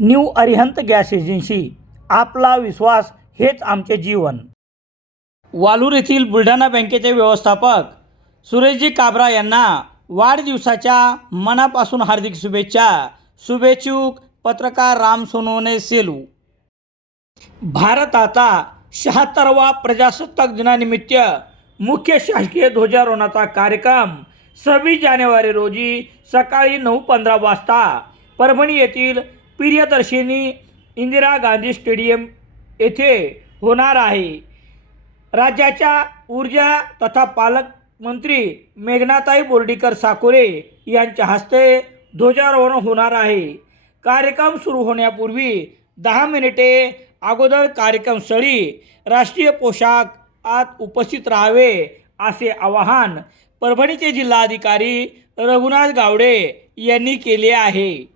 New Arihant gas agency. आपला विश्वास हेच आमचे जीवन. वालूर येथील बुलढाणा बँकेचे व्यवस्थापक सुरेशजी काबरा यांना वाढदिवसाच्या मनापासून हार्दिक शुभेच्छा. शुभेच्छुक पत्रकार राम सोनोने सेलू. भारत आता शहात्तरवा प्रजासत्ताक दिनानिमित्त मुख्य शासकीय ध्वजारोहणाचा कार्यक्रम. सव्वीस जानेवारी रोजी सकाळी नऊ पंधरा वाजता परभणी येथील प्रियदर्शिनी इंदिरा गांधी स्टेडियम येथे होणार आहे. राज्याच्या ऊर्जा तथा पालकमंत्री मेघनाताई बोर्डीकर साकोरे यांच्या हस्ते ध्वजारोहण होणार आहे. कार्यक्रम सुरू होण्यापूर्वी दहा मिनिटे अगोदर कार्यक्रमस्थळी राष्ट्रीय पोशाख आत उपस्थित राहावे असे आवाहन परभणीचे जिल्हाधिकारी रघुनाथ गावडे यांनी केले आहे.